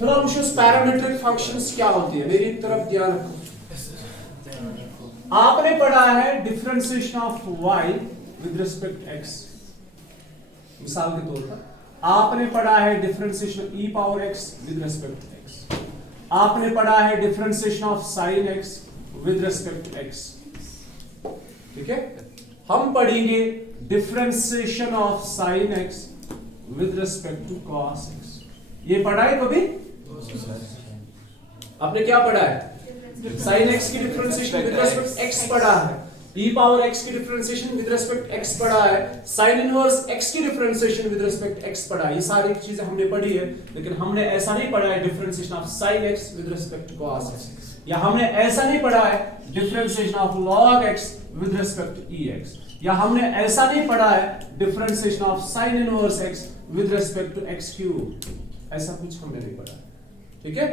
फिलहाल वुचो parametric functions क्या होती है, मेरी तरफ ध्यान रखो। आपने पढ़ा है differentiation of y with respect x। मिसाल के तौर पर आपने पढ़ा है differentiation e power x with respect x। आपने पढ़ा है differentiation of sin x with respect x। ठीक है, हम पढ़ेंगे differentiation of sin x with respect to cos x। ये पढ़ा है कभी? आपने क्या पढ़ा है? sin x की डिफरेंशिएशन विद रिस्पेक्ट x पढ़ा है, e पावर x की डिफरेंशिएशन विद रिस्पेक्ट x पढ़ा है, sin इनवर्स x की डिफरेंशिएशन विद रिस्पेक्ट x पढ़ा है। ये सारी चीजें हमने पढ़ी है, लेकिन हमने ऐसा नहीं पढ़ा है differentiation of sin x with respect to cos x, या हमने ऐसा नहीं पढ़ा है differentiation of log x with respect to ex, या हमने ऐसा नहीं पढ़ा है differentiation of sin inverse x with respect to x cube. ऐसा कुछ हमने नहीं पढ़ा। ठीक है,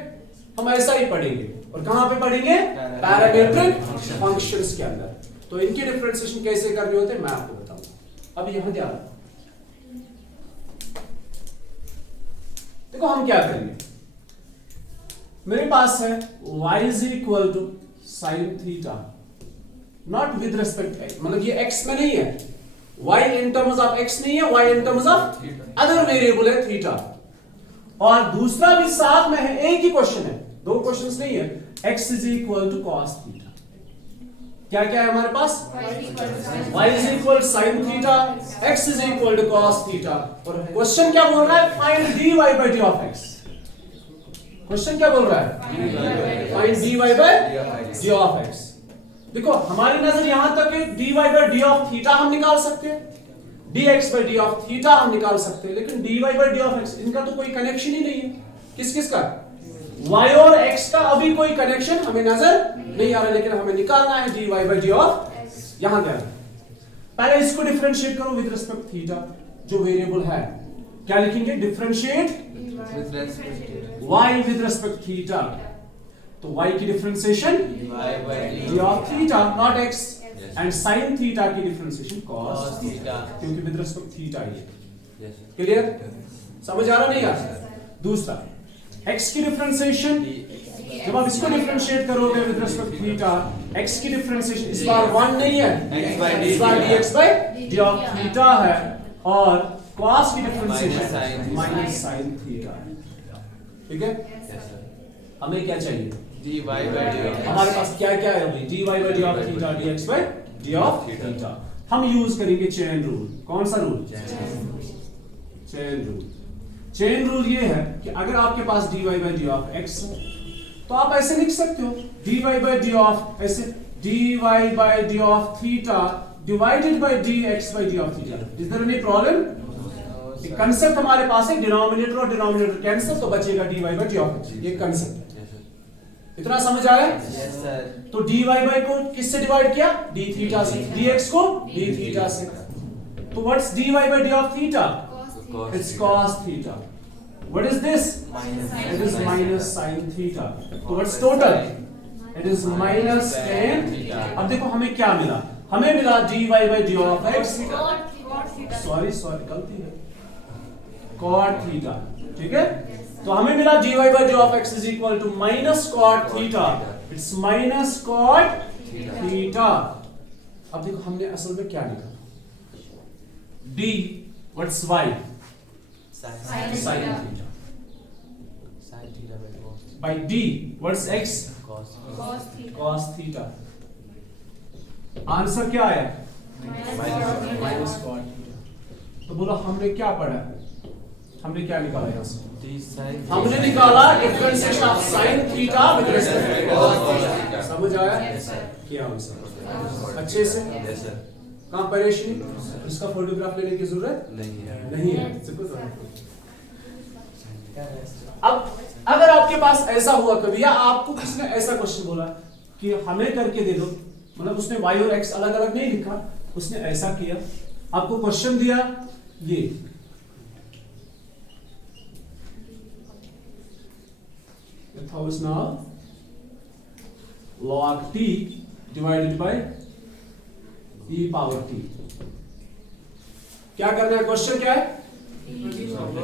हम ऐसा ही पढ़ेंगे। और कहां पे पढ़ेंगे? पैरामीट्रिक फंक्शंस के अंदर। तो इनकी डिफरेंशिएशन कैसे करने होते हैं मैं आपको बताऊंगा। अब यहां ध्यान देखो, हम क्या करेंगे। मेरे पास है y is equal to sine theta, not with respect x, मतलब ये x में नहीं है, y in terms of x नहीं है, y in terms of other variable है थीटा। और दूसरा भी साथ में है, एक ही क्वेश्चन है, दो क्वेश्चंस नहीं है, x is equal to cos theta. क्या क्या है हमारे पास? y is equal sin theta, x is equal to cos theta. और क्वेश्चन क्या बोल रहा है? Find dy by d of x। Question क्या बोल रहा है? Find dy by d of x। देखो हमारी नजर यहां तक है, dy by d of theta हम निकाल सकते हैं, dx by d of theta हम निकाल सकते हैं, लेकिन dy by d of x इनका तो कोई कनेक्शन ही नहीं है। किस किस का? y और x का अभी कोई कनेक्शन हमें नजर नहीं आ रहा, लेकिन हमें निकालना है dy by d of। यहां क्या है? पहले इसको डिफरेंशिएट करो विद रिस्पेक्ट थीटा, जो वेरिएबल है। क्या लिखेंगे? Differentiate y with respect theta. तो y की differentiation d of theta naught x, and sin theta की डिफरेंशिएशन cos थीटा, क्योंकि विद रिस्पेक्ट थीटा है। क्लियर? समझ आ रहा नहीं यार? दूसरा x की डिफरेंशिएशन, जब आप इसको डिफरेंशिएट करोगे विद रिस्पेक्ट थीटा, x की डिफरेंशिएशन इस बार 1 नहीं है, इस बार dx by d of theta है, और cos की डिफरेंशिएशन माइनस sin थीटा। ठीक है, हमें क्या चाहिए? dy by d of। हमारे पास क्या क्या है अभी? dy by d of theta, dx by d of theta. हम यूज करेंगे चेन रूल। कौन सा rule? Chain rule. Chain rule ये है कि अगर आपके पास dy by d of x है, तो आप ऐसे लिख सकते हो dy by d of, ऐसे dy by d of theta divided by dx by d of theta. Is there any problem? Concept हमारे पास है, डिनोमिनेटर और डिनोमिनेटर कैंसिल, तो बचेगा dy by d of x। ये कंसेप्ट इतना समझ आया? Yes sir. तो dy by को किससे डिवाइड किया? d थीटा से, dx को d थीटा से। तो what's dy by d of theta? It's cos theta. What is this? It is minus sin theta. So what's total? It is minus tan theta. अब देखो हमें क्या मिला? हमें मिला dy by d of x, sorry गलती है, cot theta। ठीक है, तो हमें मिला dy by d of x is equal to minus cot theta। It's minus cot theta। अब देखो हमने असल में क्या लिखा? d, what's y? sin Sin theta। theta by cos By d, what's x? cos Cos theta। Answer क्या आया? Minus cot theta। तो बोलो हमने क्या पढ़ा? हमने क्या निकाला यहाँ से? d sin हमने निकाला differentiation of sin theta with respect to cos theta. समझ आया? क्या आंसर? अच्छे से? Yes sir. कहाँ परेशानी? इसका फोटोग्राफ लेने की जरूरत नहीं है। अब अगर आपके पास ऐसा हुआ कभी, या आपको किसने ऐसा क्वेश्चन बोला कि हमें करके दे दो, मतलब उसने y और x अलग अलग नहीं लिखा, उसने ऐसा किया, आपको क्वेश्चन दिया ये, how is now log t divided by e power t। क्या करना है? क्वेश्चन क्या है?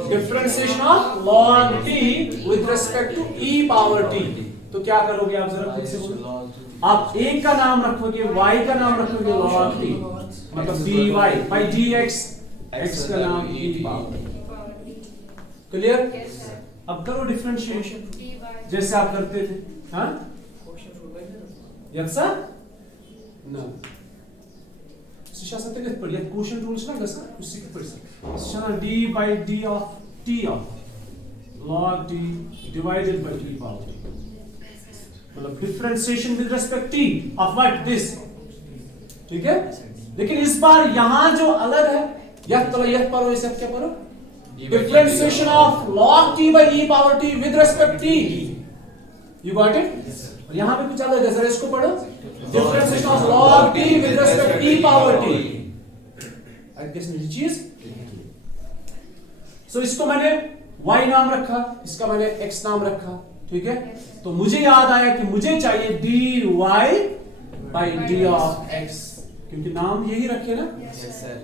Differentiation of log t with respect to e power t। तो क्या करोगे आप जरा खुद से बोलो। आप एक का नाम रखोगे, y का नाम रखोगे log t, मतलब dy by dx, x का नाम e पावर। क्लियर? अब करो डिफरेंशिएशन जैसे आप करते थे। हाँ यक्सा ना शिक्षा सत्य के पढ़िए क्वेश्चन रूल्स ना गसा उसी के पढ़िए शिक्षा d by d of t of log t divided by e power t, मतलब differentiation with respect t of what this। ठीक है, लेकिन इस बार यहां जो अलग है यह पढ़ो इसे क्या पढ़ो, differentiation of log t by e power t with respect t। You got it? और यहाँ पे कुछ अलग है, जरा इसको पढ़ो, differentiation of log t with respect e power t। I guess ये चीज। सो इसको मैंने y नाम रखा, इसका मैंने x नाम रखा। ठीक है, तो मुझे याद आया कि मुझे चाहिए dy by d of x, क्योंकि नाम यही रखे ना। Yes, sir.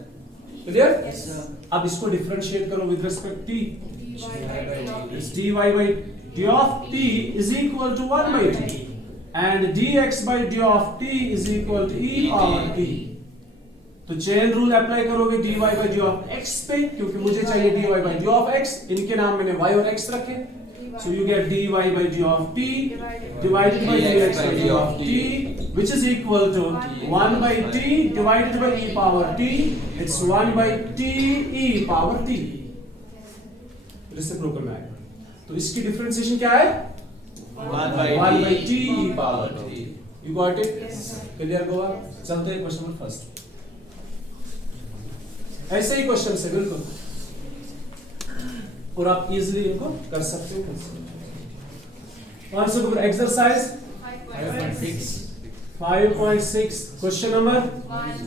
Clear? Yes, sir. अब इसको डिफरेंशिएट करो with respect t। This dy by d of t is equal to 1 by t and dx by d of t is equal to e power t। तो chain rule apply करोगे dy by d of x पे, क्योंकि मुझे चाहिए dy by d of x, इनके नाम मैंने y और x रखे। So you get dy by d of t divided by dx by d of t, which is equal to 1 by t divided by e power t। It's 1 by t e power t। Reciprocal में आएगा। तो इसकी differentiation क्या है? 1 by t e power t। t। You got it? Clear Goa? चलते हैं question number first. ऐसे ही question से बिल्कुल, और आप इजीली इनको कर सकते हो। Answer for exercise 5.6 question number 1।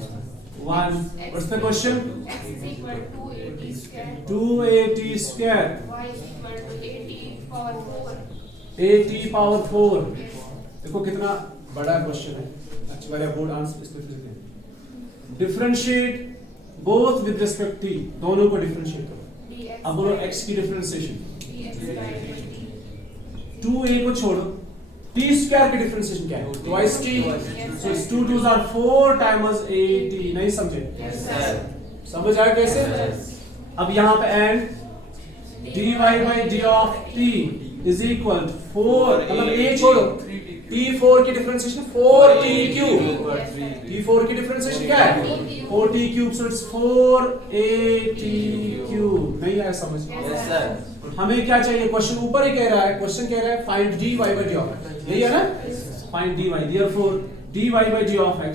What's the question? x is equal to 80 square 280 square y is equal to 80 power 4 80 power 4। देखो कितना बड़ा क्वेश्चन है। अच्छा वाला बोर्ड आंसर इसमें लिखते हैं। Differentiate both with respect t, दोनों को डिफरेंशिएट करो। dx अब बोलो x की differentiation. dx by dt 2a को छोड़ो, t स्क्वायर की डिफरेंशिएशन क्या है? twice t। so it's 2 2s are 4 times 80। नहीं समझे? yes Sir. sir समझ आया कैसे? अब यहाँ पे and dy by d of t is equal to 4, मतलब a छोड़ो, t4 की डिफरेंशिएशन 4t क्यूब। t4 की डिफरेंशिएशन क्या है? 4t cube, so it's 4at cube. नहीं आया समझ? Yes, sir. हमें क्या चाहिए? क्वेश्चन ऊपर ही कह रहा है, क्वेश्चन कह रहा है find dy by d of x, यही है ना? Find dy, therefore dy by d of x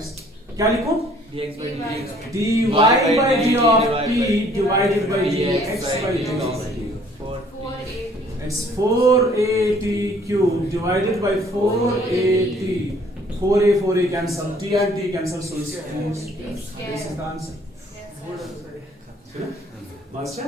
क्या लिखूं? dx by dx dy by d of t divided by dx by dt। 480 It's 4at cube divided by 4at। 4a cancel, t and t cancel, so it's 4. This is the answer। yes sir Master?